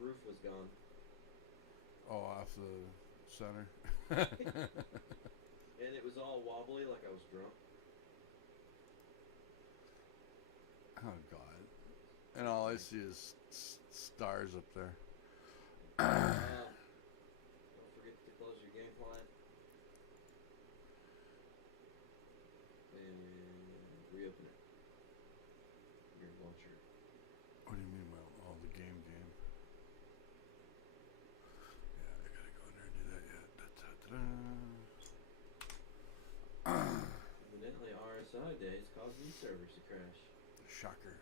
roof was gone. Oh, off the center. And it was all wobbly like I was drunk. Oh God! And Pretty all I funny. see is stars up there. Don't forget to close your game client and reopen it. Your launcher. What do you mean, well, all the game? Yeah, I gotta go in there and do that yet. Evidently, RSI days cause these servers to crash. Shocker.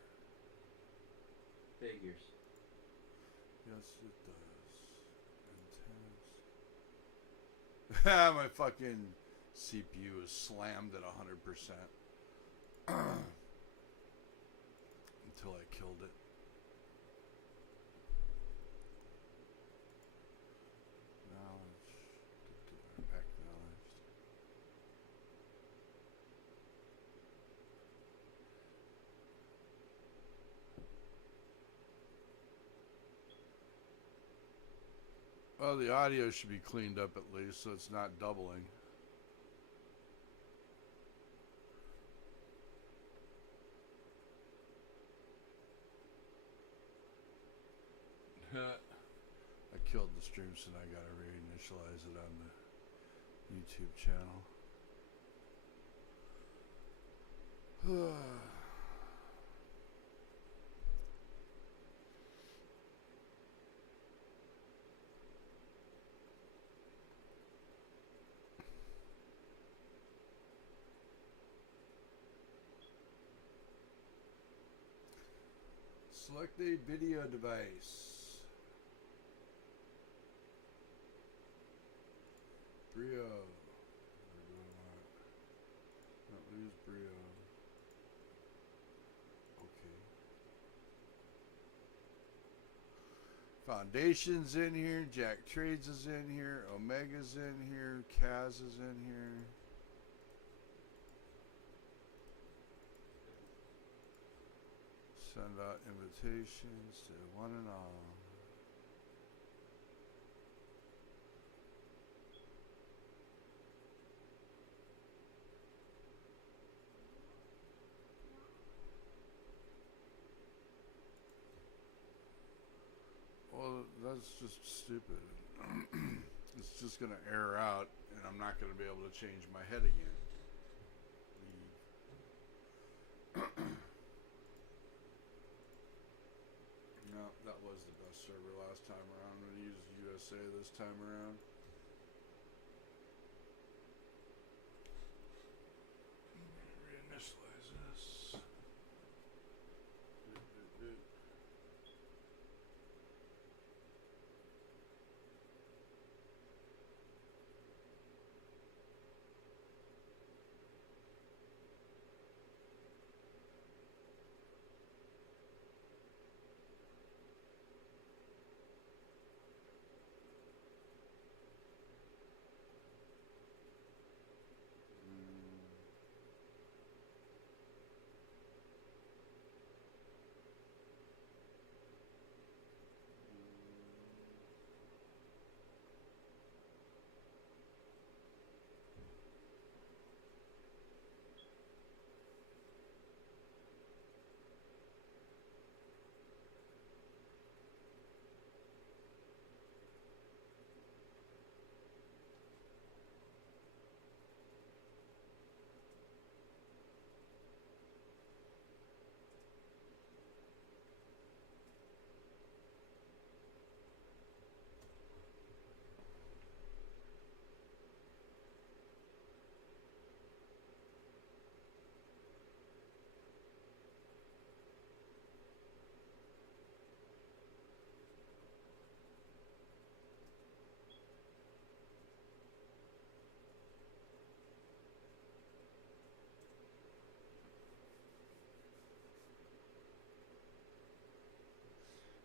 Figures. Yes, it does. Intense. My fucking CPU is slammed at 100% until I killed it. Knowledge. Acknowledged. Well, the audio should be cleaned up at least, so it's not doubling. I killed the stream, so now I gotta reinitialize it on the YouTube channel. Select a video device. Brio. Where do I want it? Not lose Brio. Okay. Foundation's in here. Jack Trades is in here. Omega's in here. Kaz is in here. Send out invitations to one and all. Well, that's just stupid. It's just going to error out, and I'm not going to be able to change my head again. No, that was the best server last time around. I'm going to use USA this time around. Reinitialize this.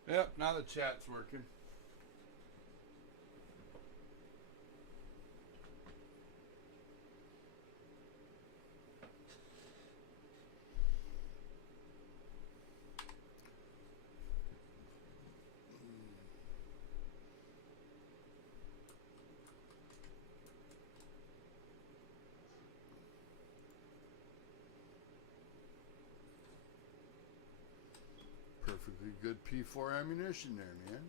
Yep, now the chat's working. Perfectly good P4 ammunition there, man.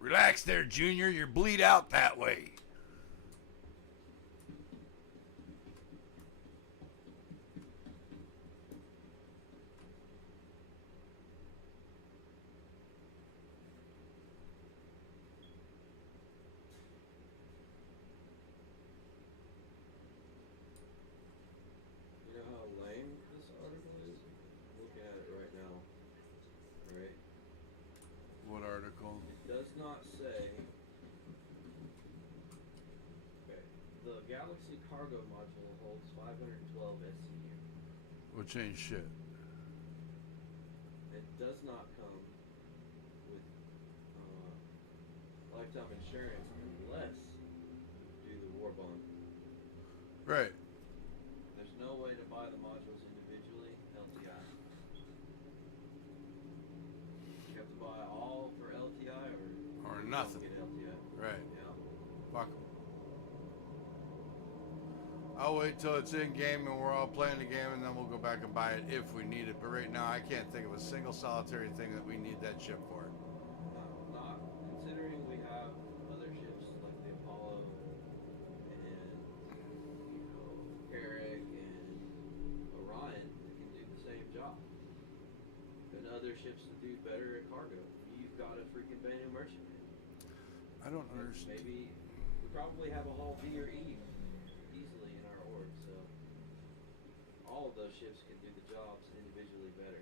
Relax there, Junior. You're bleed out that way. You know how lame this article is? I'm looking at it right now. Alright? What article? It does not say. Okay. The Galaxy cargo module holds 512 SCU. What changed shit? It does not come with lifetime insurance unless you do the war bond. Right. There's no way to buy the modules individually, LTI. You have to buy all for LTI or you nothing. don't get LTI. Right. Yeah. Fuck 'em. I'll wait till it's in game and we're all playing the game, and then we'll go back and buy it if we need it. But right now, I can't think of a single solitary thing that we need that ship for. Not considering we have other ships like the Apollo and Herrick and Orion that can do the same job. And other ships that do better at cargo. You've got a freaking Banu merchantman. I don't understand. Maybe we probably have a Hull V or E easily in our org, so all of those ships can do the jobs individually better.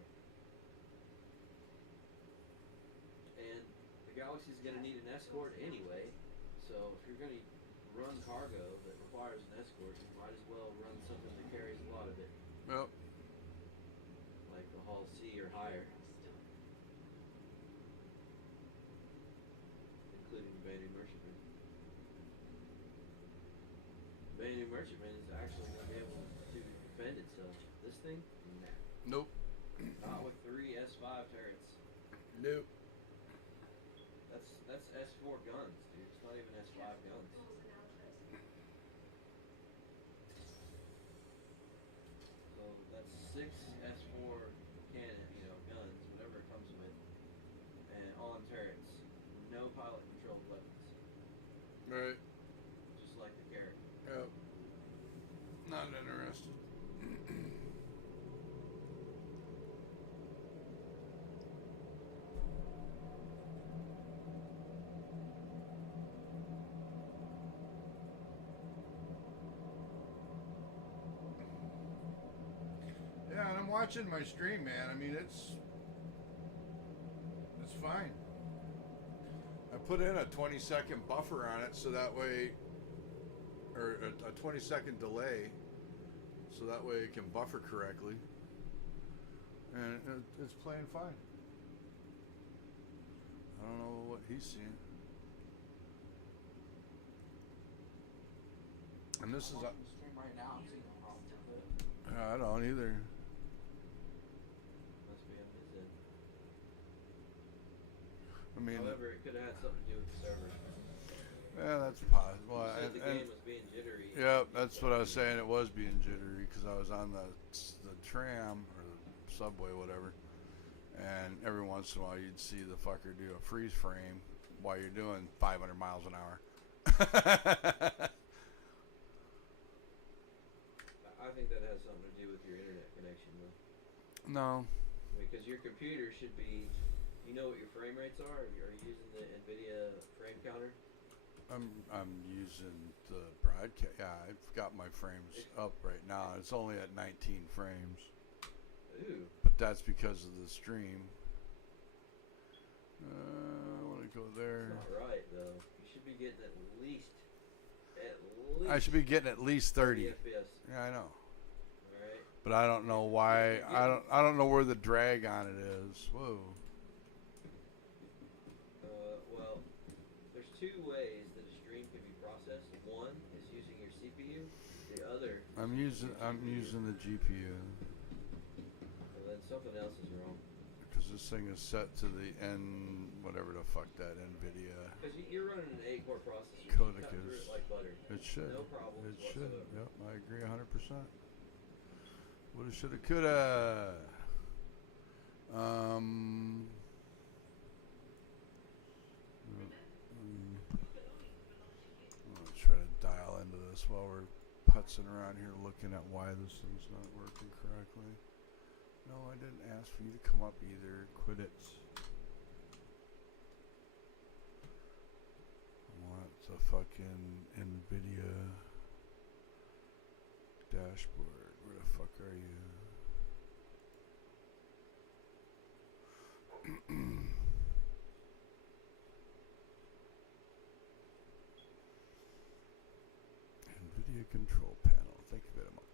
And the Galaxy's going to need an escort anyway, so if you're going to run cargo that requires an escort, you might as well run something that carries a lot of it, Well, like the Hull C or higher, including the Banu merchantman. Banu merchantman is actually going to be able to defend itself. This thing, nah. nope. Not with 3 S5 turrets. Nope. That's S4 guns, dude. It's not even S5 guns. So that's 6 S4 cannon, guns, whatever it comes with, and on turrets. No pilot controlled weapons. Right. Just like the Carrick. Yep. Not interested. Yeah, and I'm watching my stream, man. I mean, it's fine. I put in a 20-second buffer on it so that way, or a 20-second delay, so that way it can buffer correctly. And it's playing fine. I don't know what he's seeing. And this is I'm watching the stream right now. I'm seeing no problem with it. I don't either. Must be on his end. I mean, However, it could have had something to do with the server. yeah, that's possible. You said the game was being jittery. Yeah, that's what I was saying. It was being jittery because I was on the tram or the subway, whatever, and every once in a while you'd see the fucker do a freeze frame while you're doing 500 miles an hour. I think that has something to do with your internet connection, though. No. Because your computer should be You know what your frame rates are? Are you using the NVIDIA frame counter? I'm using the broadcast. Yeah, I've got my frames up right now. It's only at 19 frames. Ooh. But that's because of the stream. I want to go there. That's not right though. You should be getting at least. I should be getting at least 30. FPS. Yeah, I know. Alright. But I don't know why. I don't know where the drag on it is. Whoa. Well, there's two ways that a stream can be processed. One is using your CPU. The other. I'm using the GPU. Well, then something else is wrong. Because this thing is set to the N, whatever the fuck that NVIDIA. Because you're running an 8-core processor. Codec cut through is. it like butter. It should. No problems It should. whatsoever. Yep, I agree 100%. Woulda, shoulda, coulda. I'm gonna try to dial into this while we're putzing around here looking at why this thing's not working correctly. No, I didn't ask for you to come up either. Quit it. I want the fucking NVIDIA dashboard. Where the fuck are you? NVIDIA control panel. Thank you very much.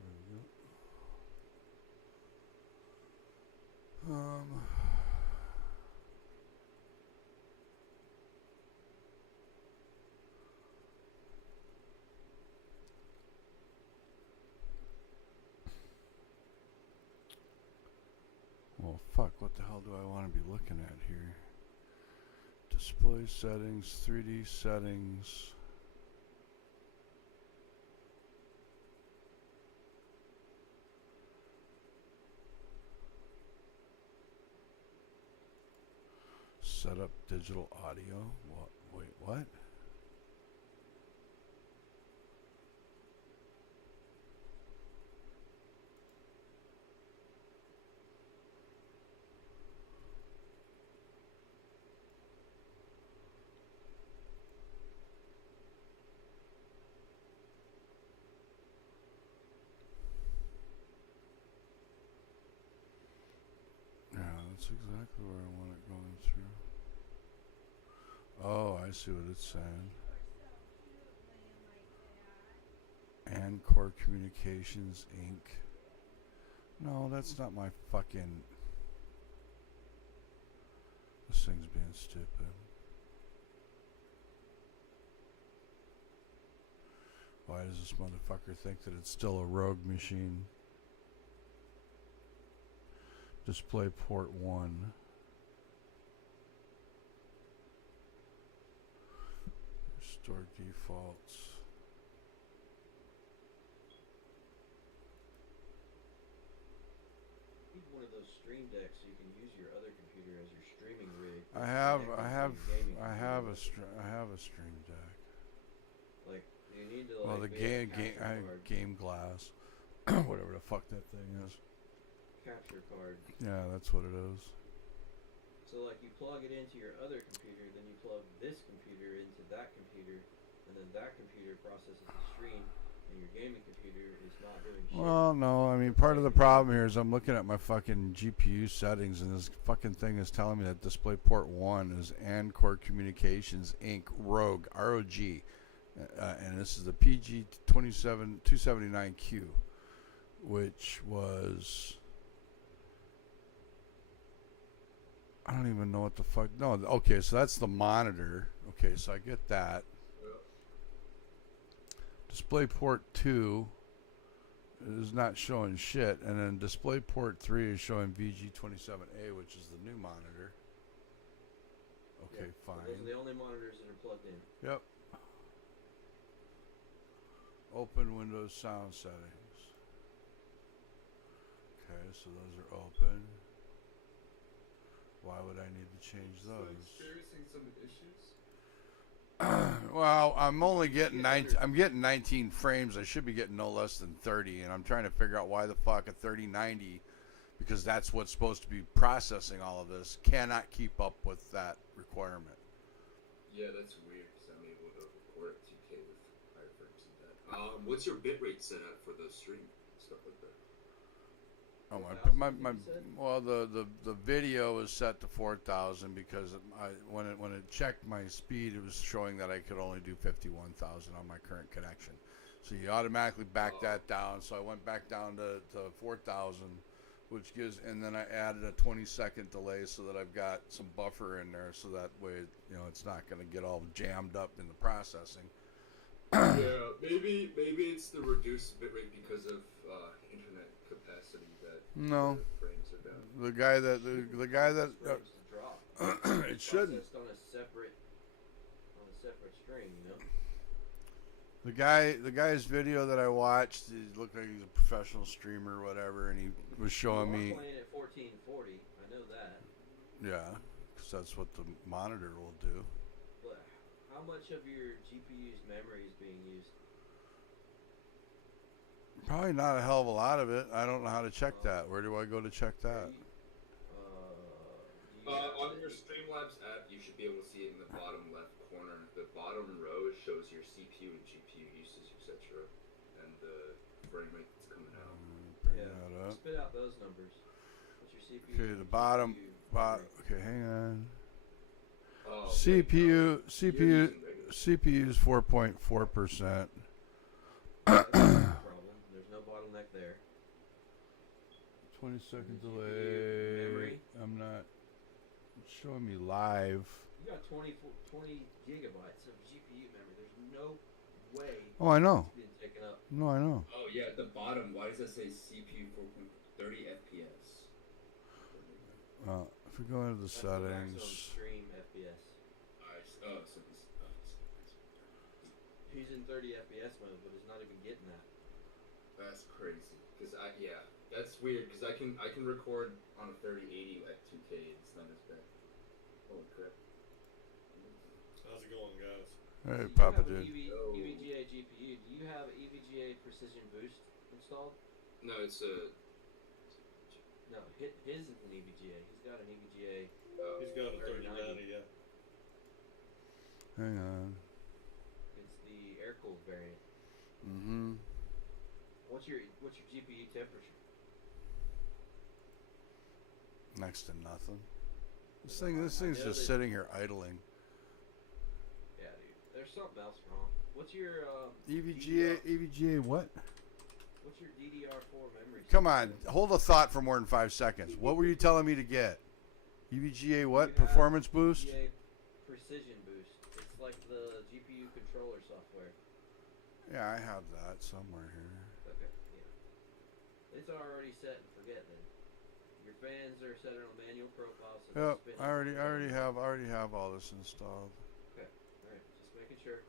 There we go. Well, fuck, what the hell do I want to be looking at here? Display settings, 3D settings. Set up digital audio. What? Wait, what? Yeah, that's exactly where I want it going through. Oh, I see what it's saying. And Core Communications Inc. No, that's not my fucking... This thing's being stupid. Why does this motherfucker think that it's still a rogue machine? Display port 1. Restore defaults. You need one of those stream decks so you can use your other computer as your streaming rig. I have a stream deck. Like, you need to Well, like the make a game capture card. game glass, whatever the fuck that thing is. Capture card. Yeah, that's what it is. So like you plug it into your other computer, then you plug this computer into that computer, and then that computer processes the stream, and your gaming computer is not doing shit. Well, no, I mean, part of the problem here is I'm looking at my fucking GPU settings, and this fucking thing is telling me that DisplayPort 1 is and Core Communications Inc. Rogue, ROG. And this is the PG279Q, which was... I don't even know what the fuck... No, okay, so that's the monitor. Okay, so I get that. DisplayPort 2 is not showing shit, and then DisplayPort 3 is showing VG27A, which is the new monitor. Okay, Yeah, fine. So those are the only monitors that are plugged in. Yep. Open Windows sound settings. Okay, so those are open. Why would I need to change those? Experiencing some issues. Well, I'm only getting 19. I'm getting 19 frames. I should be getting no less than 30, and I'm trying to figure out why the fuck a 3090, because that's what's supposed to be processing all of this, cannot keep up with that requirement. Yeah, that's weird because I'm able to record at 2K with higher frames than that. What's your bitrate set at for the stream stuff like that? Oh well, the video is set to 4,000 because when it checked my speed, it was showing that I could only do 51,000 on my current connection. So you automatically back that down. So I went back down to 4,000, which gives, and then I added a 20-second delay so that I've got some buffer in there, so that way it's not going to get all jammed up in the processing. Yeah, maybe it's the reduced bitrate because of internet capacity that No. the frames are down. The guy that Frames to drop. it shouldn't. Processed on a separate string, you know. The guy's video that I watched, he looked like he's a professional streamer or whatever, and he was showing me. I'm playing at 1440. I know that. Yeah, because that's what the monitor will do. But how much of your GPU's memory is being used? Probably not a hell of a lot of it. I don't know how to check that. Where do I go to check that? On your Streamlabs app, you should be able to see it in the bottom left corner. The bottom row shows your CPU and GPU usage, etc., and the frame rate that's coming out. Bring that up. Spit out those numbers. What's your CPU? Okay, the bottom. Okay, hang on. Oh, CPU is 4.4%. Problem. There's no bottleneck there. 20-second GPU delay. memory. I'm not. It's showing me live. You got 20 gigabytes of GPU memory. There's no way. Oh, I know. It's being taken up. No, I know. Oh yeah, at the bottom. Why does that say CPU 4.30 FPS? If we go into the That's the maximum settings. stream FPS. He's in 30 FPS mode, but he's not even getting that. That's crazy. That's weird. Because I can record on a 3080 at 2K. It's not as bad. Holy crap. How's it going, guys? Hey, So you Papa have an dude. EVGA GPU. Do you have EVGA Precision Boost installed? No, it's a. No, his is an EVGA. He's got an EVGA. He's got a 3090. 3090, yeah. Hang on. It's the air-cooled variant. Mm-hmm. What's your GPU temperature? Next to nothing. This thing's just sitting here idling. Yeah, dude. There's something else wrong. What's your EVGA what? What's your DDR4 memory? Come on, hold a thought for more than 5 seconds. What were you telling me to get? EVGA what? You have Performance boost? EVGA Precision Boost. It's like the GPU controller software. Yeah, I have that somewhere here. Okay, yeah. It's already set and forget then. Your fans are set on a manual profile, so Yep, they'll spin I already have all this installed. Okay, alright, just making sure.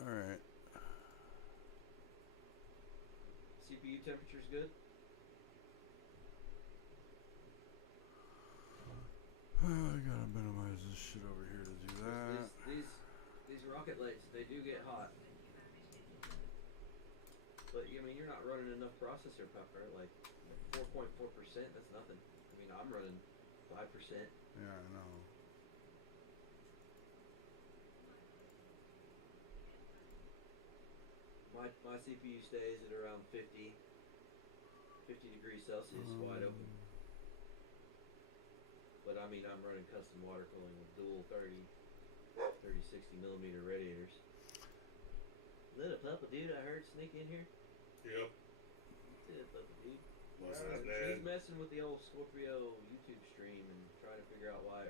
All right. CPU temperature's good? I gotta minimize this shit over here to do that. These rocket lights, they do get hot. But I mean, you're not running enough processor puffer. Like 4.4%, that's nothing. I mean, I'm running 5%. Yeah, I know. My CPU stays at around 50 degrees Celsius, wide open. But I mean, I'm running custom water cooling with dual 30, 60 millimeter radiators. Little Papa dude, I heard sneak in here. Yep. Little Papa dude. What's Alright, his name? he's messing with the old Scorpio YouTube stream and trying to figure out why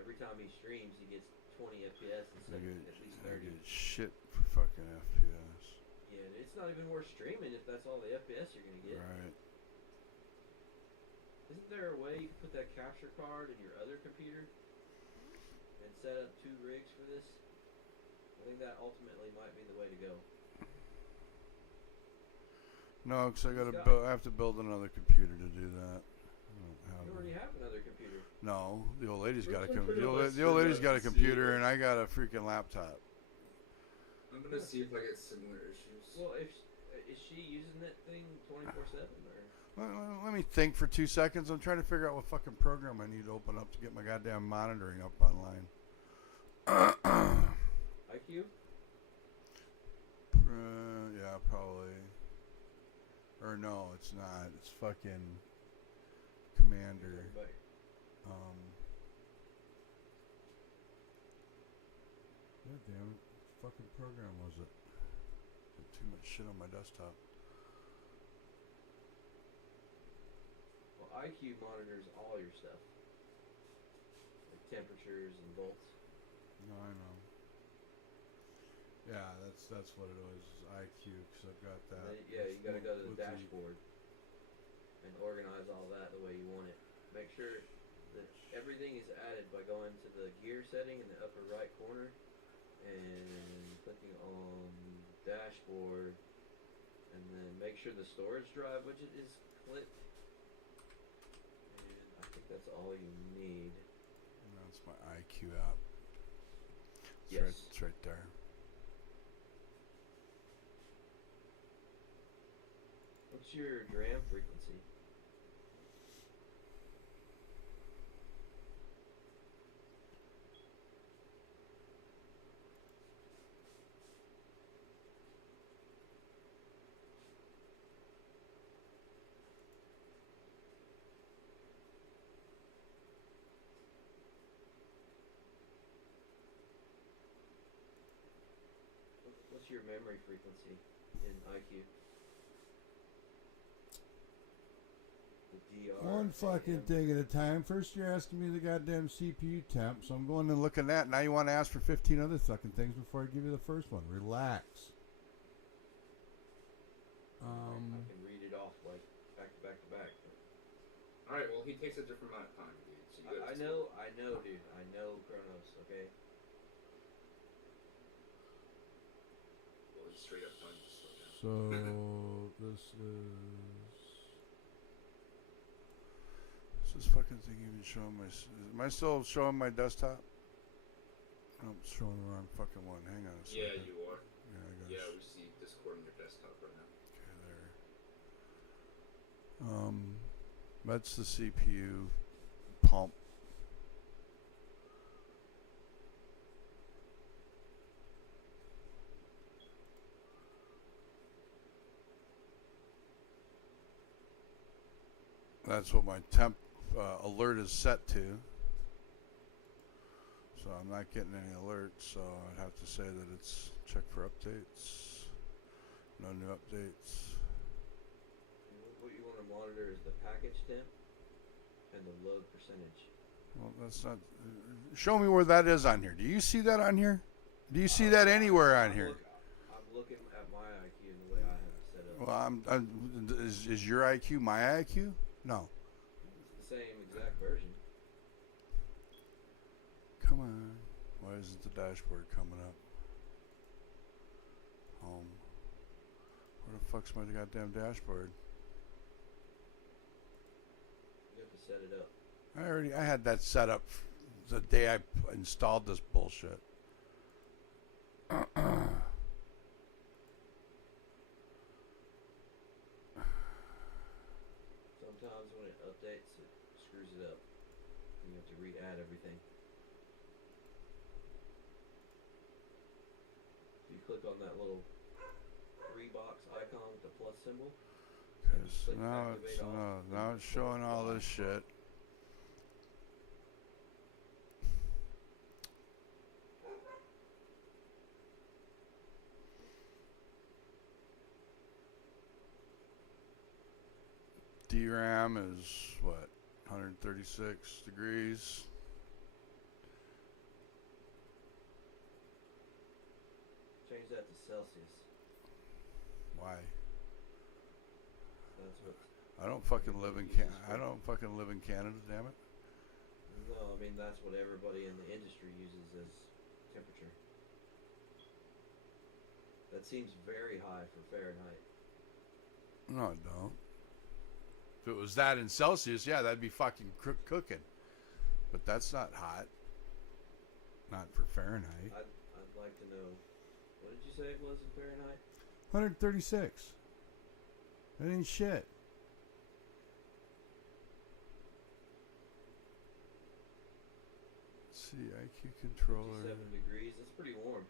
every time he streams he gets 20 FPS instead of at least 30. I get shit for fucking FPS. Yeah, it's not even worth streaming if that's all the FPS you're gonna get. Right. Isn't there a way you can put that capture card in your other computer and set up 2 rigs for this? I think that ultimately might be the way to go. No, because I have to build another computer to do that. I don't have You don't already have another computer. No, the old lady's got a We're computer. pretty much The old lady's got a similar. computer, and I got a freaking laptop. I'm gonna see if I get similar issues. Well, is she using that thing 24/7 or? Let me think for 2 seconds. I'm trying to figure out what fucking program I need to open up to get my goddamn monitoring up online. IQ? Yeah, probably. Or no, it's not. It's fucking Commander. But God damn it. What fucking program was it? Got too much shit on my desktop. well, IQ monitors all your stuff, like temperatures and volts. No, I know. Yeah, that's what it was. Is IQ, because I've got that. Yeah, you gotta go to the with dashboard and organize all that the way you want it. Make sure that everything is added by going to the gear setting in the upper right corner and clicking on dashboard, and then make sure the storage drive widget is clicked. And I think that's all you need. And that's my IQ app. Yes. It's right there. What's your DRAM frequency? What's your memory frequency in IQ? The DR. One fucking thing at a time. First you're asking me the goddamn CPU temp, so I'm going and looking at that. Now you want to ask for 15 other fucking things before I give you the first one. Relax. I can read it off like back to back to back. Alright, well, he takes a different amount of time, dude. So you gotta I know, dude. I know Chronos, okay? Well, he's straight up telling you to slow down. So this fucking thing even showing my? Am I still showing my desktop? Oh, I'm showing the wrong fucking one. Hang on a second. Yeah, you are. Yeah, I got Yeah, we see Discord on your desktop right now. Okay, there. That's the CPU pump. That's what my temp alert is set to. So I'm not getting any alerts, so I'd have to say that it's check for updates. No new updates. What you want to monitor is the package temp and the load percentage. Well, that's not. Show me where that is on here. Do you see that on here? Do you see that anywhere on here? I'm looking at my IQ and the way I have it set up. Well, is your IQ my IQ? No. It's the same exact version. Come on. Why isn't the dashboard coming up? Home. Where the fuck's my goddamn dashboard? You have to set it up. I had that set up the day I installed this bullshit. Sometimes when it updates, it screws it up. You have to re-add everything. If you click on that little 3-box icon with the plus symbol, So now it's showing all this shit. DRAM is what, 136 degrees. change that to Celsius. Why? That's what. I don't fucking live in I don't fucking live in Canada, damn it. No, I mean that's what everybody in the industry uses as temperature. That seems very high for Fahrenheit. No, I don't. If it was that in Celsius, yeah, that'd be fucking cooking. But that's not hot. Not for Fahrenheit. I'd like to know, what did you say it was in Fahrenheit? 136. That ain't shit. Let's see, IQ controller. 57 degrees. That's pretty warm.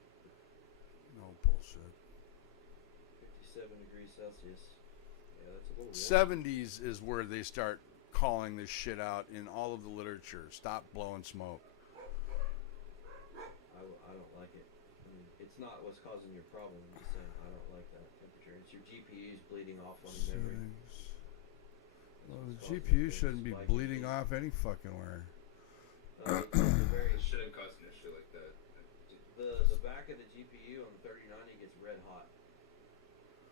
No bullshit. 57 degrees Celsius. Yeah, that's a little warm. 70s is where they start calling this shit out in all of the literature. Stop blowing smoke. I don't like it. I mean, it's not what's causing your problem. I'm just saying I don't like that temperature. It's your GPU's bleeding off on your memory. Settings. Well, the That's what's causing GPU things shouldn't be spiking. bleeding off any fucking where. It's the very It shouldn't cause an issue like that. the back of the GPU on the 3090 gets red hot,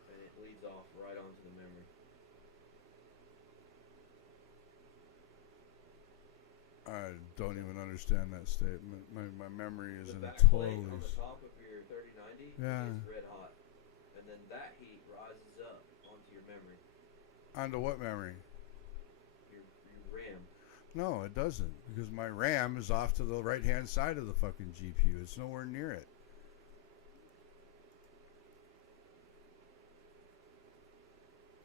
and it leads off right onto the memory. I don't even understand that statement. My memory is The in a back plate totally. on the top of your 3090 Yeah. gets red hot, and then that heat rises up onto your memory, Onto what memory? your RAM. No, it doesn't. Because my RAM is off to the right hand side of the fucking GPU. It's nowhere near it.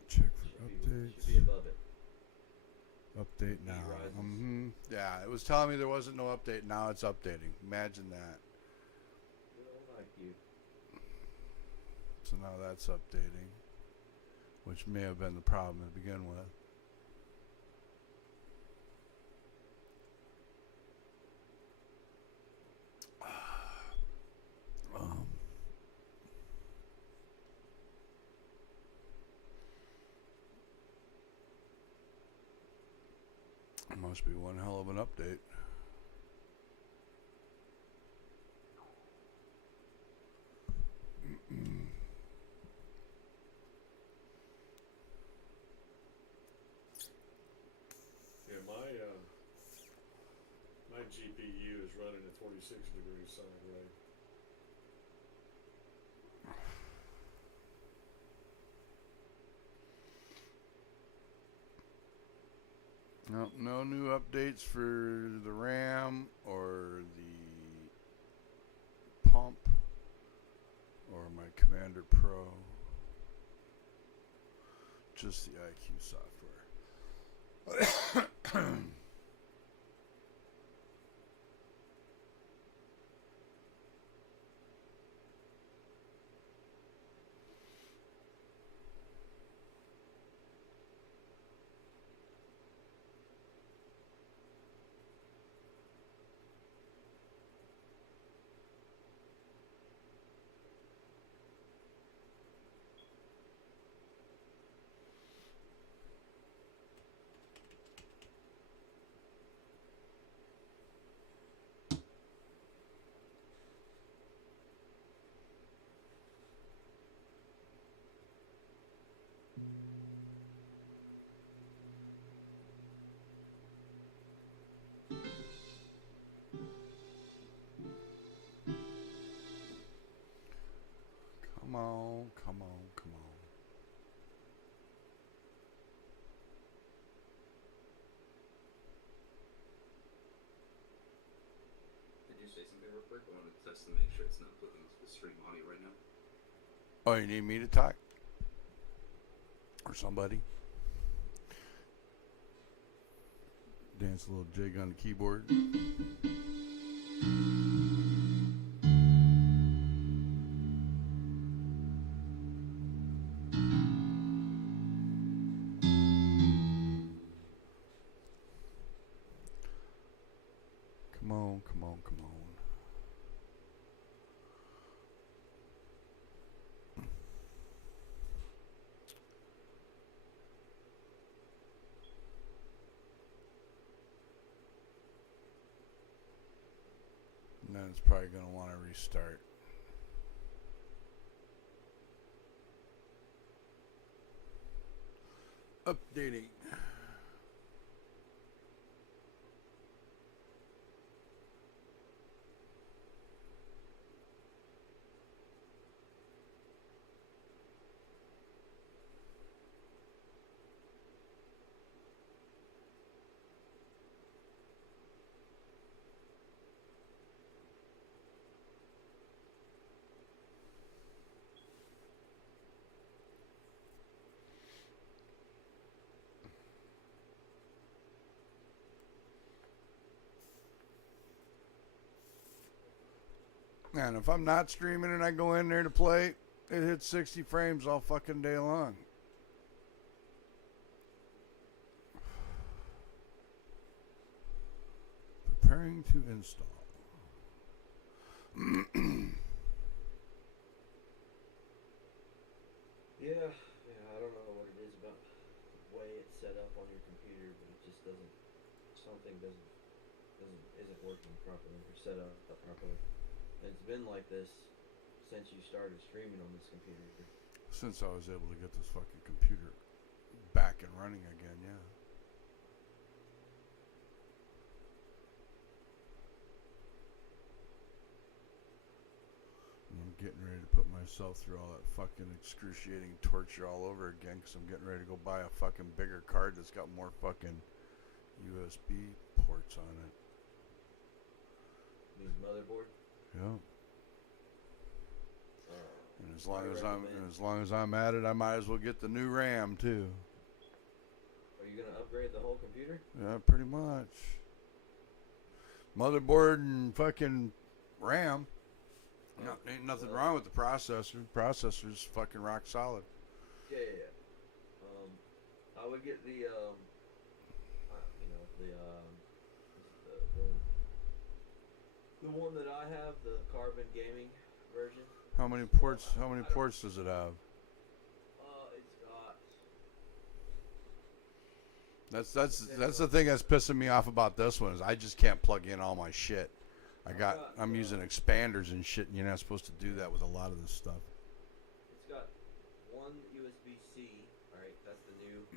Check for updates. Should be above it. Update Heat now. rises. Yeah, it was telling me there wasn't no update. Now it's updating. Imagine that. Good old IQ. So now that's updating. Which may have been the problem to begin with. Must be one hell of an update. Yeah, my GPU is running at 46 degrees centigrade. No, no new updates for the RAM or the pump or my Commander Pro. Just the IQ software. Come on, come on, come on. Did you say something real quick? I want to test to make sure it's not putting the stream audio right now. Oh, you need me to talk? Or somebody? Dance a little jig on the keyboard. Come on, come on, come on. And then it's probably going to want to restart. Updating. And if I'm not streaming and I go in there to play, it hits 60 frames all fucking day long. Preparing to install. Yeah, I don't know what it is about the way it's set up on your computer, but it just doesn't. Something isn't working properly or set up properly. And it's been like this since you started streaming on this computer. Since I was able to get this fucking computer back and running again, yeah. And I'm getting ready to put myself through all that fucking excruciating torture all over again because I'm getting ready to go buy a fucking bigger card that's got more fucking USB ports on it. Means motherboard. Yeah. And as long as I'm at it, I might as well get the new RAM too. Are you gonna upgrade the whole computer? Yeah, pretty much. Motherboard and fucking RAM. No, ain't nothing wrong with the processor. Processor's fucking rock solid. Yeah. I would get the the one that I have, the Carbon Gaming version. How many ports does it have? It's got. That's the thing that's pissing me off about this one is I just can't plug in all my shit. I'm using expanders and shit, and you're not supposed to do that with a lot of this stuff. It's got one USB-C. All right, that's the new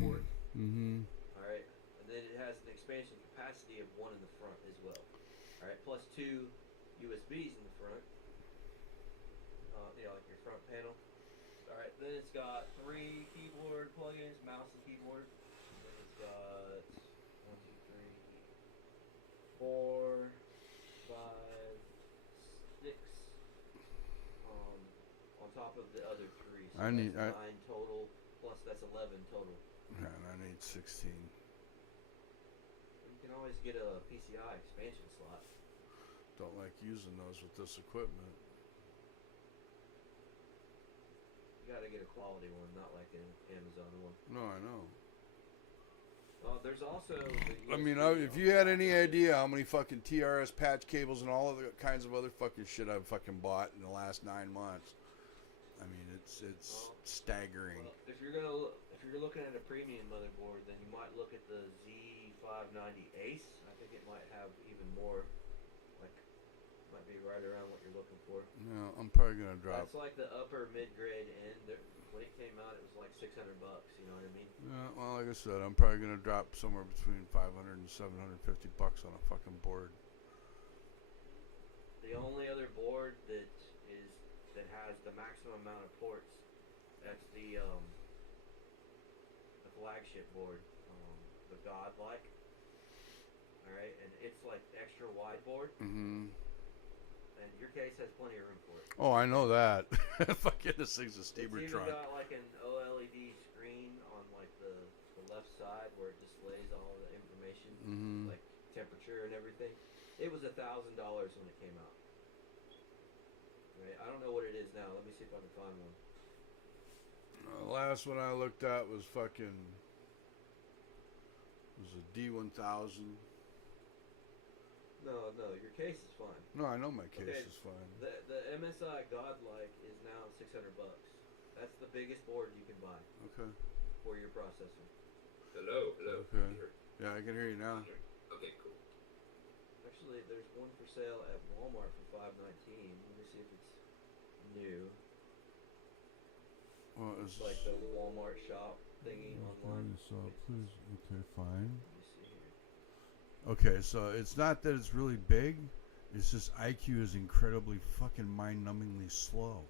port. Mm-hmm. All right, and then it has an expansion capacity of one in the front as well. All right, plus two USBs in the front. Like your front panel. All right, then it's got 3 keyboard plugins, mouse and keyboard. And then it's got 1, 2, 3, 4, 5, 6. On top of the other 3. So that's 9 total. Plus that's 11 total. Yeah, and I need 16. You can always get a PCI expansion slot. Don't like using those with this equipment. You gotta get a quality one, not like an Amazon one. No, I know. There's also. I mean, if you had any idea how many fucking TRS patch cables and all of the kinds of other fucking shit I've fucking bought in the last 9 months, I mean, it's staggering. Well, if you're looking at a premium motherboard, then you might look at the Z590 Ace. I think it might have even more. Might be right around what you're looking for. No, I'm probably gonna drop. That's like the upper mid-grade end. When it came out, it was like $600. You know what I mean? Yeah, well, like I said, I'm probably gonna drop somewhere between $500 and $750 on a fucking board. The only other board that has the maximum amount of ports, that's the flagship board, the Godlike. All right, and it's like extra wide board. Mm-hmm. And your case has plenty of room for it. Oh, I know that. Fucking this thing's a steamer It's even trunk. got like an OLED screen on like the left side where it displays all the information, like temperature and everything. It was $1,000 when it came out. Right? I don't know what it is now. Let me see if I can find one. The last one I looked at was fucking a D1000. No, your case is fine. No, I know my case is fine. The MSI Godlike is now $600. That's the biggest board you can buy. Okay. For your processor. Hello. Okay. Yeah, I can hear you now. Okay, cool. Actually, there's one for sale at Walmart for $519. Let me see if it's new. Well, it's Like the Walmart shop thingy online. So please, okay, fine. Let me see here. Okay, so it's not that it's really big. It's just IQ is incredibly fucking mind-numbingly slow.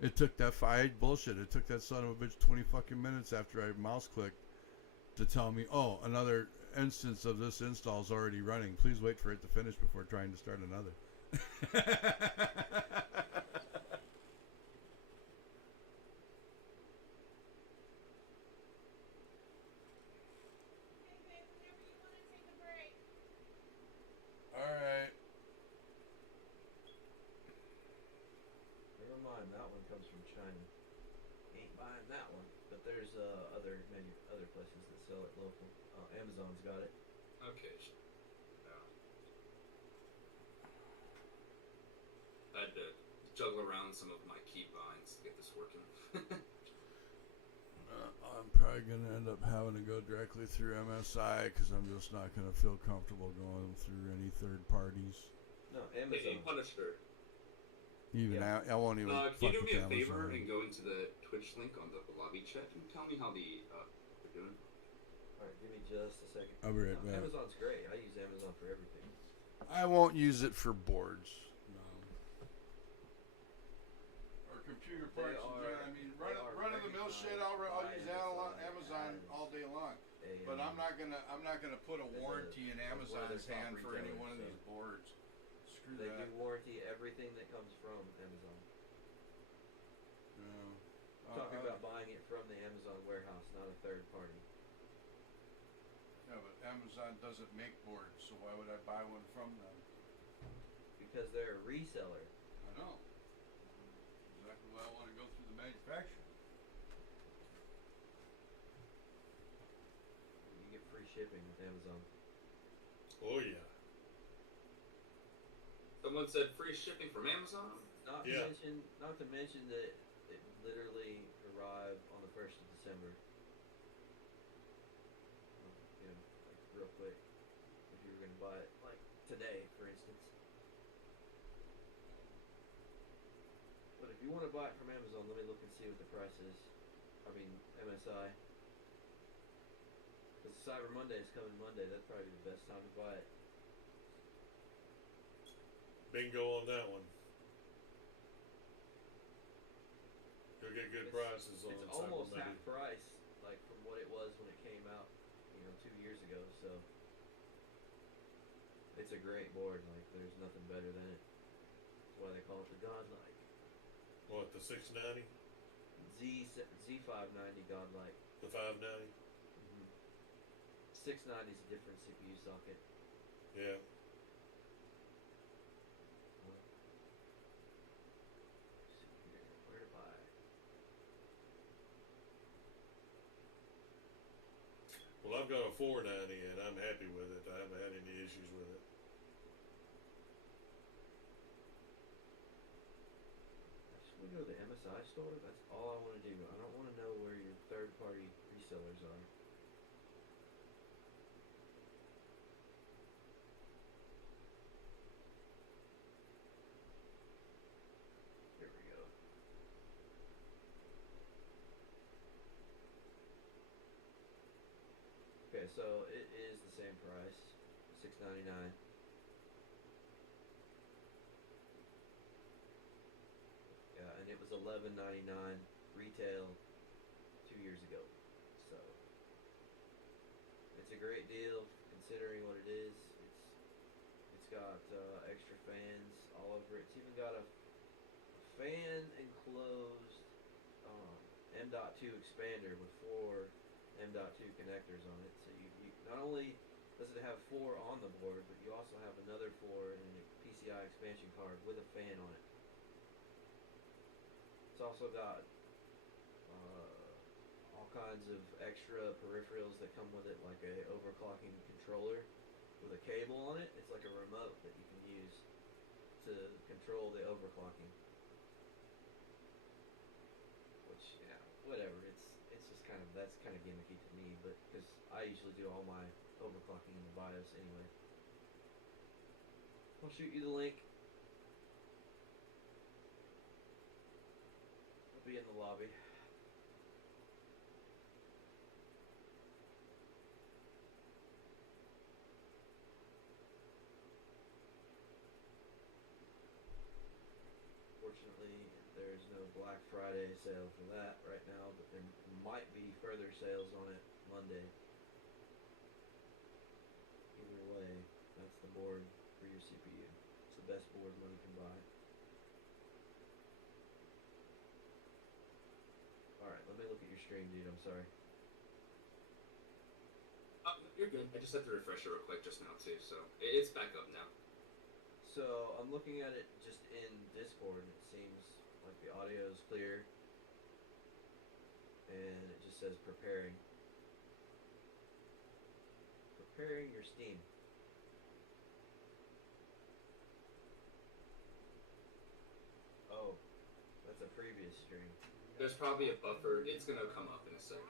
It took that bullshit. It took that son of a bitch 20 fucking minutes after I mouse clicked to tell me, oh, another instance of this install is already running. Please wait for it to finish before trying to start another. shiny. Ain't buying that one. But there's other places that sell it local. Amazon's got it. Okay. Yeah. I had to juggle around some of my key binds to get this working. I'm probably going to end up having to go directly through MSI because I'm just not going to feel comfortable going through any third parties. No, Hey, Amazon. Punisher. Even Yeah. I won't even. Can you do fuck me a with favor Amazon. and go into the Twitch link on the lobby chat and tell me how they're doing? Alright, give me just a second. I'll be right back. Amazon's great. I use Amazon for everything. I won't use it for boards. No. Or computer They parts. are- I mean, they are run of the mill shit. I'll recognized use by Amazon as all day long. But I'm not gonna put a as warranty in one of their Amazon's top hand for any retailers, one of so. these boards. Screw They that. do warranty everything that comes from Amazon. No. Talking about buying it from the Amazon warehouse, not a third party. Yeah, but Amazon doesn't make boards, so why would I buy one from them? Because they're a reseller. I know. Exactly why I want to go through the manufacturer. You get free shipping with Amazon. Oh yeah. Someone said free shipping from Amazon. Not Yeah. to mention that it literally arrived on the 1st of December. You know, like real quick. If you were gonna buy it like today, for instance. But if you want to buy it from Amazon, let me look and see what the price is. I mean, MSI. Because Cyber Monday is coming Monday. That's probably the best time to buy it. Bingo on that one. You'll get good prices on It's Cyber almost Monday. half price, like from what it was when it came out, 2 years ago. So it's a great board. Like there's nothing better than it. That's why they call it the Godlike. What, the 690? Z590 Godlike. The 590? 690 is a different CPU socket. Yeah. Where to buy? Well, I've got a 490 and I'm happy with it. I haven't had any issues with it. I just want to go to the MSI store. That's all I want to do. I don't want to know where your third-party resellers are. Here we go. Okay, so it is the same price, $6.99. Yeah, and it was $11.99 retail 2 years ago. So it's a great deal considering what it is. It's got extra fans all over it. It's even got a fan enclosed M.2 expander with 4 M.2 connectors on it. So you not only does it have 4 on the board, but you also have another 4 in a PCI expansion card with a fan on it. It's also got all kinds of extra peripherals that come with it, like a overclocking controller with a cable on it. It's like a remote that you can use to control the overclocking. Which, whatever. It's just that's kind of gimmicky to me, but because I usually do all my overclocking in the BIOS anyway. I'll shoot you the link. I'll be in the lobby. Fortunately, there's no Black Friday sale for that right now, but there might be further sales on it Monday. Either way, that's the board for your CPU. It's the best board money can buy. Alright, let me look at your stream, dude. I'm sorry. You're good. I just had to refresh it real quick just now too, so it's back up now. So I'm looking at it just in Discord, and it seems like the audio is clear. and it just says preparing. Preparing your steam. Oh, that's a previous stream. There's probably a buffer. It's gonna come up in a second.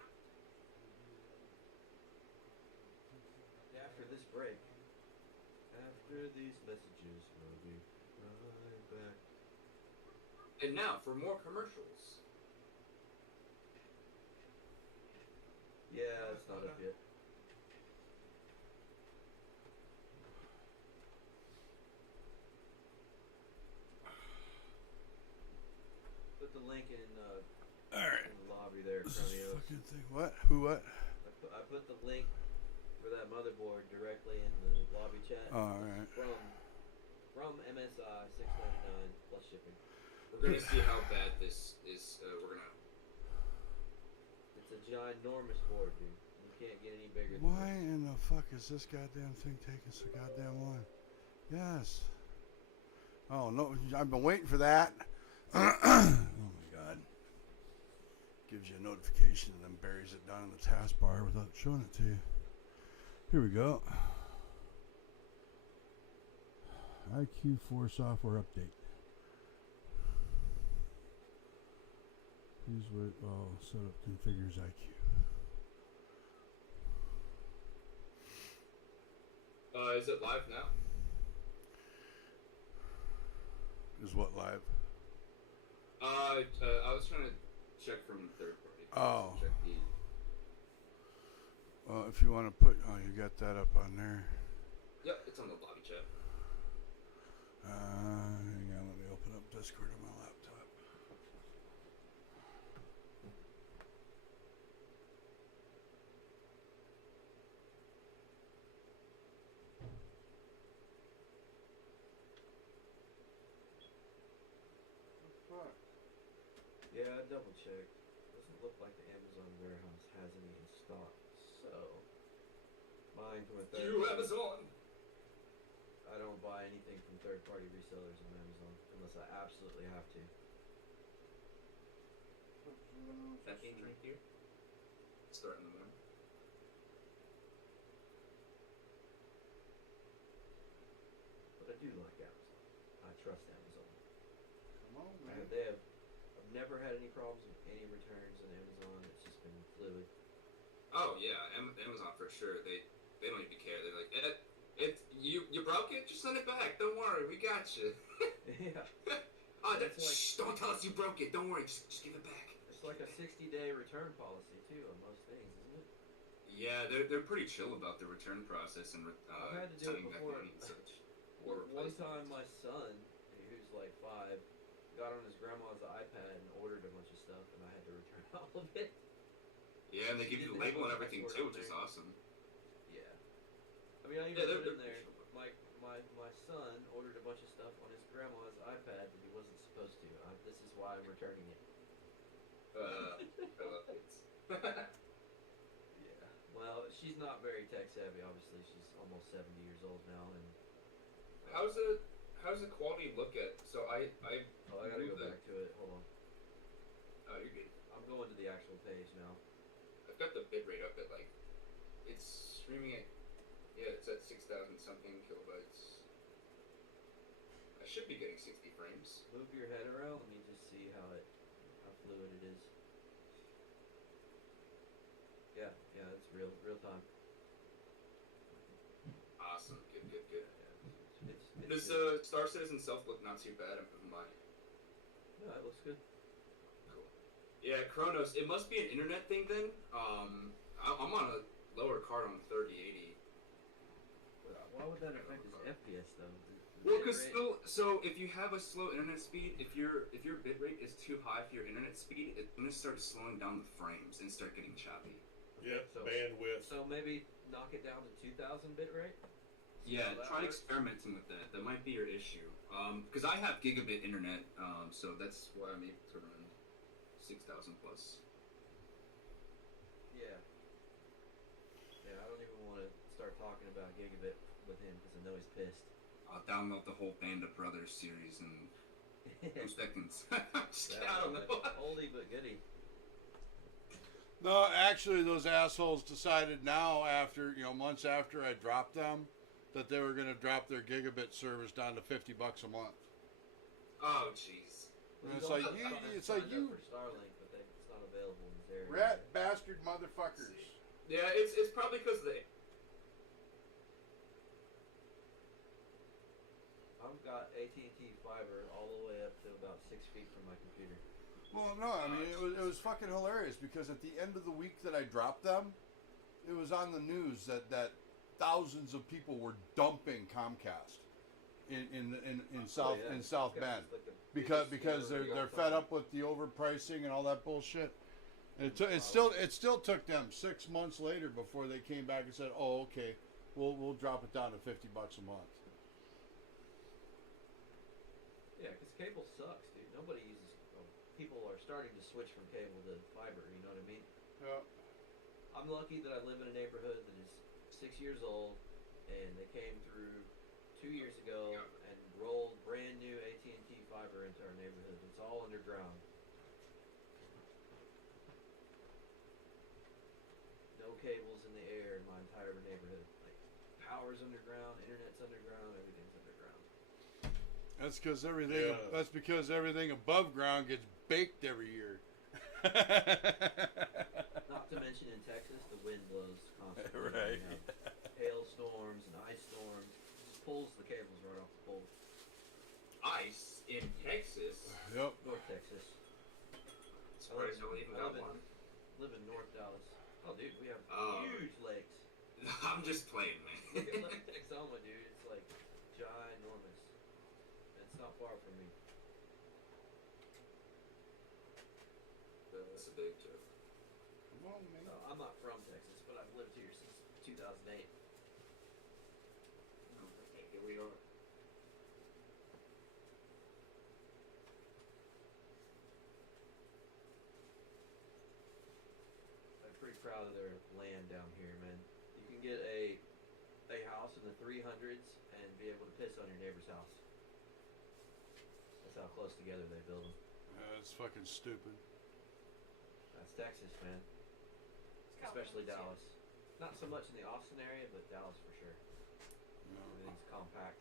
After this break, after these messages, we'll be right back. And now for more commercials. Yeah, it's not up yet. Put the link in, All right. in the lobby there, This is Cronios. fucking thing. What? Who? What? I put the link for that motherboard directly in the lobby chat. Oh, all right. From MSI, $6.99 plus shipping. We're gonna see how bad this is. We're gonna. It's a ginormous board, dude. You can't get any bigger. Why Than in the fuck is this goddamn thing taking so goddamn long? Yes. Oh no! I've been waiting for that. Oh my god! Gives you a notification and then buries it down in the taskbar without showing it to you. Here we go. IQ4 software update. Here's what setup configures IQ. Is it live now? Is what live? I was trying to check from third party. Oh. Check the. If you want to put, you got that up on there. Yep, it's on the lobby chat. Hang on, let me open up Discord on my laptop. Yeah, I double checked. Doesn't look like the Amazon warehouse has any in stock. So, buying from a third You party. Amazon. I don't buy anything from third party resellers on Amazon unless I absolutely have to. Caffeine drink here. Start in the morning. But I do like Amazon. I trust Amazon. Come on, I've never had any problems with any returns on Amazon. It's just been fluid. Oh yeah, Amazon for sure. They don't even care. They're like, you broke it, just send it back. Don't worry, we got you. Yeah. Shh, don't tell us you broke it. Don't worry, just give it back. It's like a 60-day return policy too on most things, isn't it? Yeah, they're pretty chill about the return process and I've had to do it sending back before. money and such. Or One replacing time, it. my son, who's like 5, got on his grandma's iPad and ordered a bunch of stuff, and I had to return all of it. Yeah, and they give you the label and everything too, which is There. awesome. Yeah. I mean, I even Yeah, put in they're there. My son ordered a bunch of stuff on his grandma's iPad that he wasn't supposed to. This is why I'm returning it. I love it. Yeah. Well, she's not very tech savvy. Obviously, she's almost 70 years old now, and How's the quality look at? So I gotta go back to it. Hold on. Oh, you're good. I'm going to the actual page now. I've got the bitrate up at like, it's streaming at, yeah, it's at 6,000 something kilobytes. I should be getting 60 frames. Move your head around. Let me just see how fluid it is. Yeah, it's real time. Awesome, good. Yeah, it's Does good. Star Citizen self look not too bad? I'm putting mine. No, it looks good. Cool. Yeah, Kronos. It must be an internet thing then. I'm on a lower card on 3080. Why would that affect his FPS though? Well, because so if you have a slow internet speed, if your bitrate is too high for your internet speed, it's gonna start slowing down the frames and start getting choppy. Yep, So- bandwidth. So maybe knock it down to 2,000 bit rate. Yeah, how that try works? experimenting with that. That might be your issue. Because I have gigabit internet, so that's why I'm able to run 6,000 plus. Yeah. Yeah, I don't even want to start talking about gigabit with him because I know he's pissed. I'll download the whole Band of Brothers series in 2 seconds. I don't know. Oldie but goodie. No, actually, those assholes decided now, after months after I dropped them, that they were going to drop their gigabit service down to $50 a month. Oh, jeez. And You it's don't like have you, to it's sign like up you for Starlink, but it's not available in this area. rat bastard motherfuckers. Yeah, it's probably because they. I've got AT&T fiber all the way up to about 6 feet from my computer. Well, no, I mean it was fucking hilarious because at the end of the week that I dropped them, it was on the news that thousands of people were dumping Comcast in South yeah. in South Comcast Bend is like the biggest because scammer they're of all fed time. up with the overpricing and all that bullshit. And it still took them 6 months later before they came back and said, "Oh, okay, we'll drop it down to $50 a month." Yeah, because cable sucks, dude. Nobody uses. People are starting to switch from cable to fiber. You know what I mean? Yeah. I'm lucky that I live in a neighborhood that is 6 years old, and they came through 2 years ago and rolled brand new AT&T fiber into our neighborhood. It's all underground. No cables in the air in my entire neighborhood. Like, power's underground, internet's underground, everything's underground. That's because everything above ground gets baked every year. Not to mention in Texas, the wind blows constantly. Right. You have hailstorms and ice storms. Just pulls the cables right off the pole. Ice in Texas. Yep. North Texas. Surprised no one even got one. Live in North Dallas. Oh, dude, we have Oh. huge lakes. I'm just playing, Look at man. Lake Texoma, dude. It's like ginormous. And it's not far from me. That's a big joke. Come on, man. I'm not from Texas, but I've lived here since 2008. Okay, here we are. I'm pretty proud of their land down here, man. You can get a house in the 300s and be able to piss on your neighbor's house. That's how close together they build them. It's fucking stupid. That's Texas, man. Especially Dallas. Not so much in the Austin area, but Dallas for sure. Everything's compact.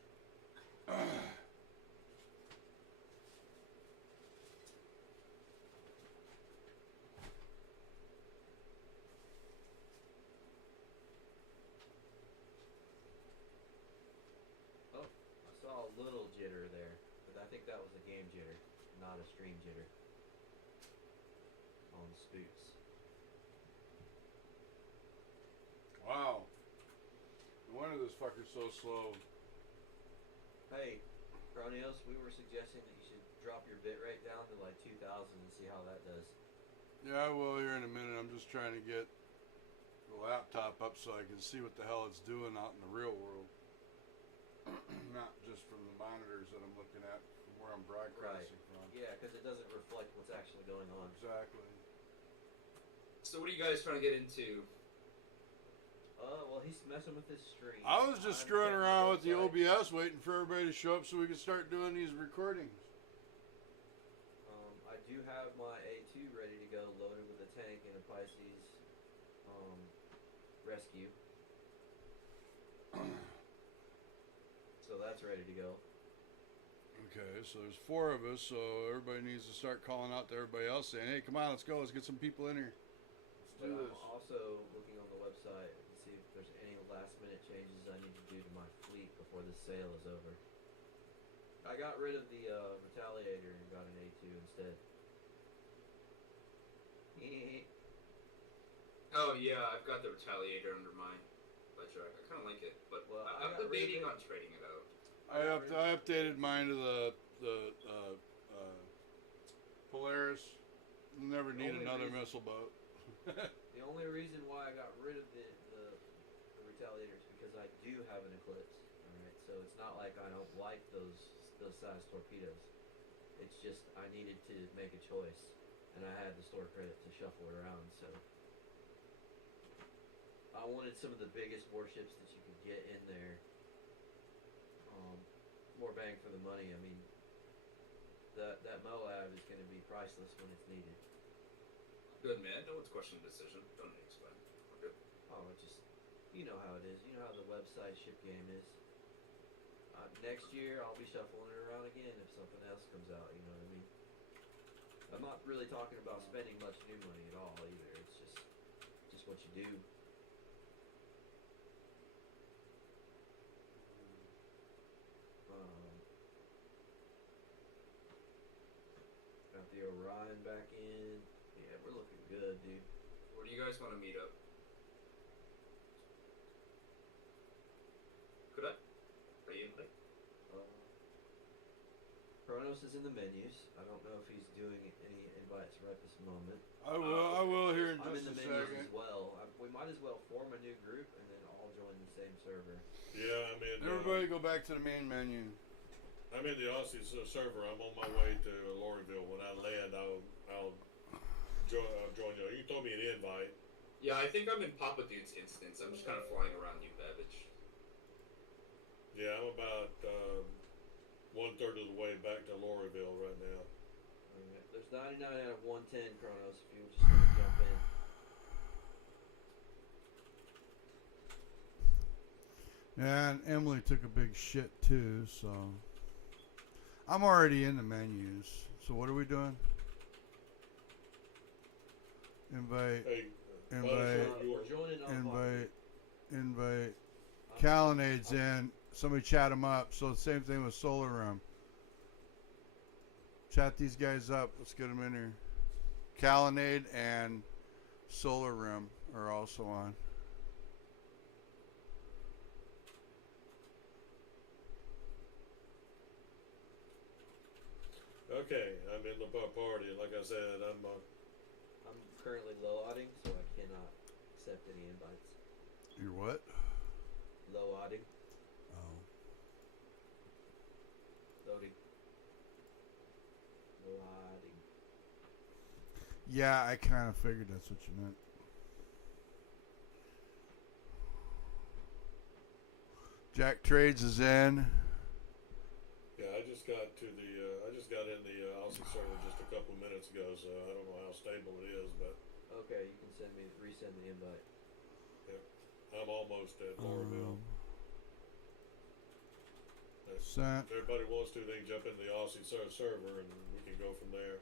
Oh, I saw a little jitter there, but I think that was a game jitter, not a stream jitter. On Spooks. Wow. No wonder this fucker's so slow. Hey, Cronios, we were suggesting that you should drop your bitrate down to like 2000 and see how that does. Yeah, I will here in a minute. I'm just trying to get the laptop up so I can see what the hell it's doing out in the real world. Not just from the monitors that I'm looking at from where I'm broadcasting from. Yeah, because it doesn't reflect what's actually going on. Exactly. So what are you guys trying to get into? Well, he's messing with his stream. I was just I'm screwing checking around with the website. OBS waiting for everybody to show up so we can start doing these recordings. I do have my A2 ready to go, loaded with a tank and a Pisces rescue. So that's ready to go. Okay, so there's 4 of us, so everybody needs to start calling out to everybody else saying, hey, come on, let's go, let's get some people in here. But Do I'm this. also looking on the website to see if there's any last minute changes I need to do to my fleet before the sale is over. I got rid of the Retaliator and got an A2 instead. Oh yeah, I've got the Retaliator under my ledger. I kind of like it, but Well, I I'm got rid debating of on it. trading it out. I updated mine to the Polaris. Never need only another reason- missile boat. The only reason why I got rid of the Retaliator is because I do have an Eclipse. Alright, so it's not like I don't like those size torpedoes. It's just I needed to make a choice, and I had the store credit to shuffle it around. So I wanted some of the biggest warships that you could get in there. More bang for the money. I mean, that Moab is going to be priceless when it's needed. Good, man. No one's questioning the decision. Don't need to explain. We're good. Oh, it just, you know how it is. You know how the website ship game is. Next year, I'll be shuffling it around again if something else comes out. You know what I mean? I'm not really talking about spending much new money at all either. It's just what you do. Got the Orion back in. Yeah, we're looking good, dude. Where do you guys want to meet up? Could I? Are you invite? Kronos is in the menus. I don't know if he's doing any invites right this moment. I will here in I'm in just the a menus second. as well. We might as well form a new group and then all join the same server. Yeah, I'm in. Everybody go back to the main menu. I'm in the Aussie server. I'm on my way to Lorryville. When I land, I'll join you. You told me an invite. Yeah, I think I'm in Papa Dude's instance. I'm just kind of flying around New Babbage. Yeah, I'm about 1/3 of the way back to Lorryville right now. Alright, there's 99 out of 110 Kronos if you just want to jump in. Yeah, and Emily took a big shit too, so I'm already in the menus. So what are we doing? Invite, Hey, invite, We're joining on invite, invite. Papa. Calinade's in. Somebody chat him up. So the same thing with Solar Room. Chat these guys up. Let's get them in here. Calinade and Solar Room are also on. okay, I'm in the party. Like I said, I'm currently low-odding, so I cannot accept any invites. You're what? Low-odding. Oh. Loading. Low-odding. Yeah, I kind of figured that's what you meant. Jack Trades is in. yeah. I just got in the Aussie server just a couple of minutes ago, so I don't know how stable it is, but Okay, you can resend the invite. I'm almost at Lorryville. Sent. If everybody wants to, they can jump into the Aussie server and we can go from there.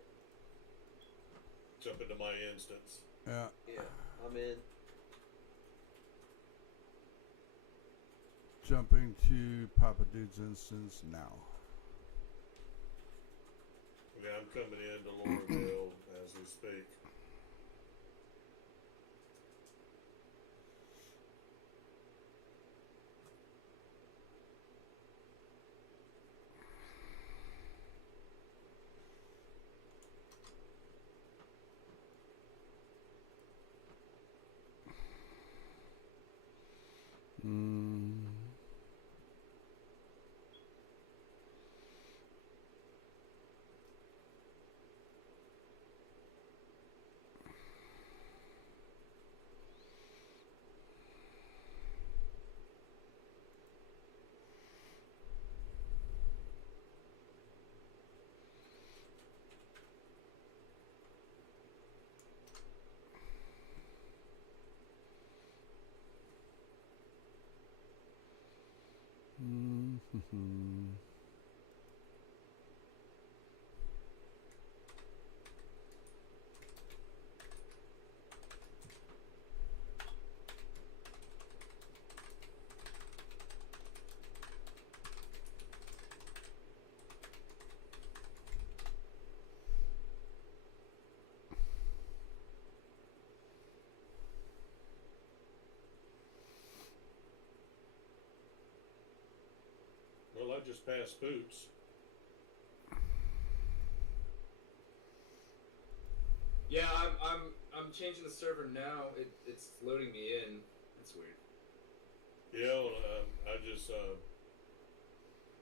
Jump into my instance. Yeah. Yeah, I'm in. Jumping to Papa Dude's instance now. Yeah, I'm coming into Lorryville as we speak. Mm. Mm-hmm. Well, I just passed Boots. Yeah, I'm changing the server now. It's loading me in. That's weird. Yeah, well,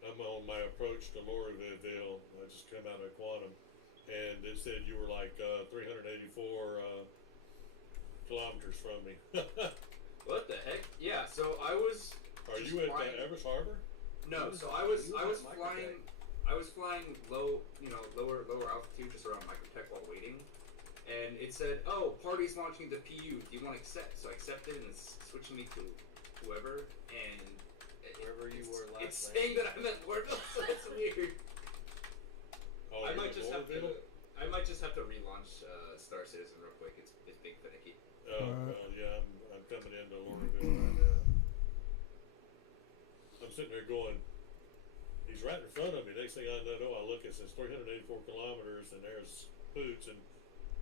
I'm on my approach to Lorryville. I just came out of Quantum, and it said you were like 384 kilometers from me. What the heck? Yeah. So I was. Are just you at flying- Everest Harbor? No. So I was flying. I was flying low, lower altitude, just around Microtech while waiting, and it said, "Oh, party's launching the PU. Do you want to accept?" So I accepted, and it's switching me to whoever, and Wherever you were last it's night. saying that I'm at Lorville, so that's weird. Oh, I you're might at just have to. Lorville? I might just have to relaunch Star Citizen real quick. It's big finicky. Oh, Alright. well, yeah, I'm coming into Lorville right now. I'm sitting there going, he's right in front of me. Next thing I know, I look, it says 384 kilometers, and there's Poots, and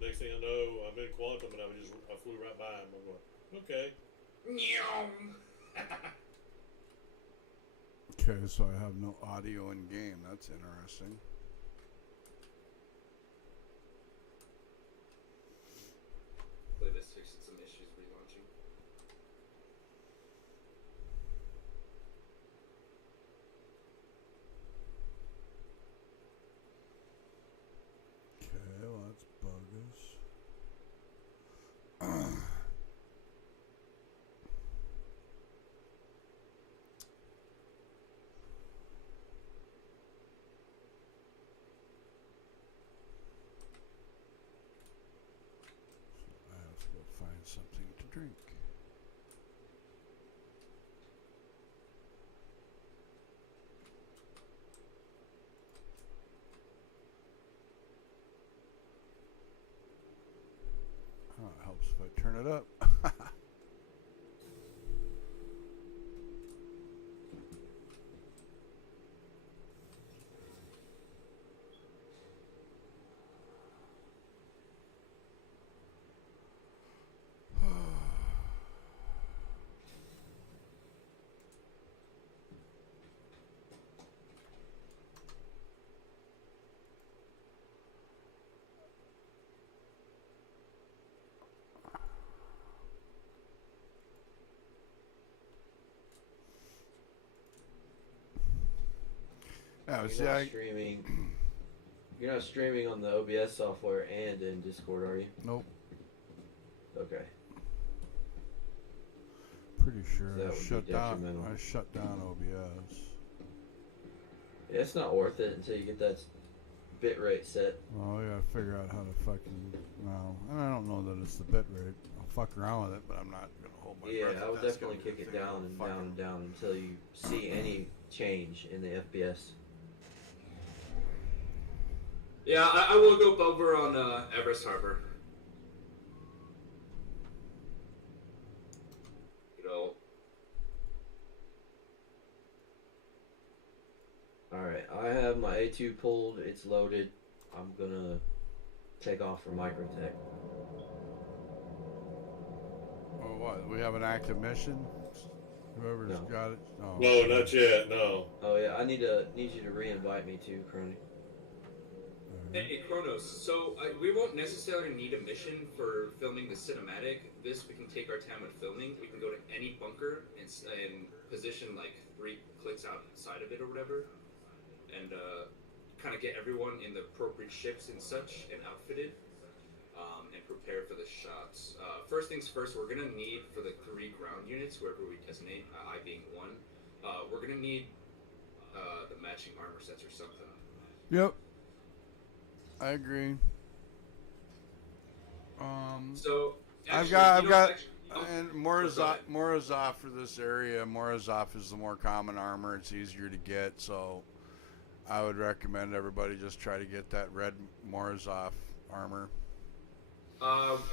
next thing I know, I'm in Quantum, and I flew right by him. I'm going, okay. Okay, so I have no audio in game. That's interesting. Believe it's fixing some issues relaunching. Okay, well that's bogus. I have to go find something to drink. Oh, it helps if I turn it up. Yeah, see, You're not streaming. You're not streaming on the OBS software and in Discord, are you? nope. Okay. Pretty sure That I would be shut down. detrimental. I shut down OBS. Yeah, it's not worth it until you get that bit rate set. Well, I gotta figure out how to fucking. Well, and I don't know that it's the bit rate. I'll fuck around with it, but I'm not gonna hold my Yeah, breath. I at would that definitely skill kick it figure out down and fucking- down and down until you see any change in the FPS. Yeah, I will go over on Everest Harbor. You know, Alright, I have my A2 pulled, it's loaded. I'm gonna take off for Microtech. Oh, what? We have an active mission. Whoever's No. got it. Oh, No, not yet, no. Oh yeah, I need you to re-invite me too, Crony. hey Kronos. So we won't necessarily need a mission for filming the cinematic. This we can take our time with filming. We can go to any bunker and position like 3 clicks outside of it or whatever, and kind of get everyone in the appropriate ships and such and outfitted. And prepare for the shots. First things first, we're gonna need for the 3 ground units, whoever we designate, I being one, we're gonna need the matching armor sets or something. Yep. I agree. So I've actually, got, actually- and go ahead. Morozov for this area. Morozov is the more common armor. It's easier to get, so I would recommend everybody just try to get that red Morozov armor.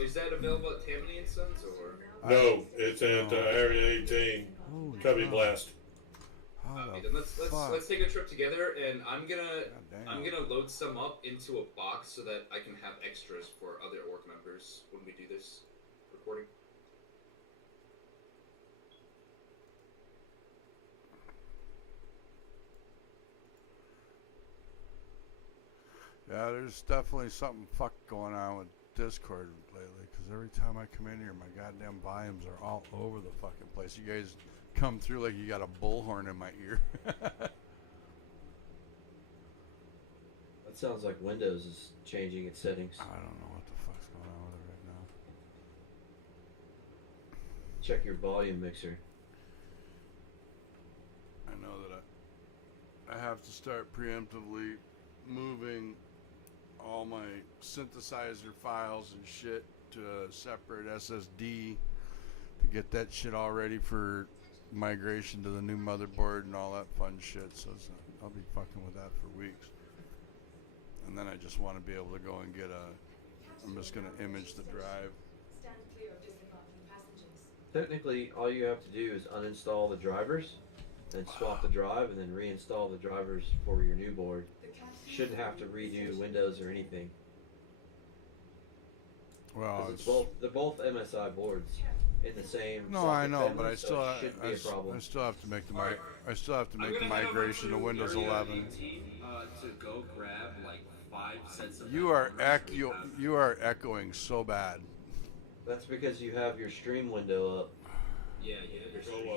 Is that available at Tammany and Sons or? No, it's at Area 18, Holy Cubby cow. Blast. How Okay, the then fuck? let's take a trip together, and I'm God gonna damn. load some up into a box so that I can have extras for other orc members when we do this recording. Yeah, there's definitely something fucked going on with Discord lately, because every time I come in here, my goddamn volumes are all over the fucking place. You guys come through like you got a bullhorn in my ear. That sounds like Windows is changing its settings. I don't know what the fuck's going on with it right now. Check your volume mixer. I know that I have to start preemptively moving all my synthesizer files and shit to a separate SSD to get that shit all ready for migration to the new motherboard and all that fun shit. So I'll be fucking with that for weeks. And then I just want to be able to go and get I'm just going to image the drive. Stand clear of disembarking passengers. Technically, all you have to do is uninstall the drivers, then swap the drive, and then reinstall the drivers for your new board. You shouldn't have to redo Windows or anything. Well, 'Cause they're both MSI boards in the same. no, I socket know, family, but I so still, it shouldn't be a problem. I still have to make the Alright. I still have to I'm make the gonna head over migration to Windows Area 11. 18, to go grab like 5 sets of. You are backgrounds we have. you are echoing so bad. That's because you have your stream window up. Yeah, Go,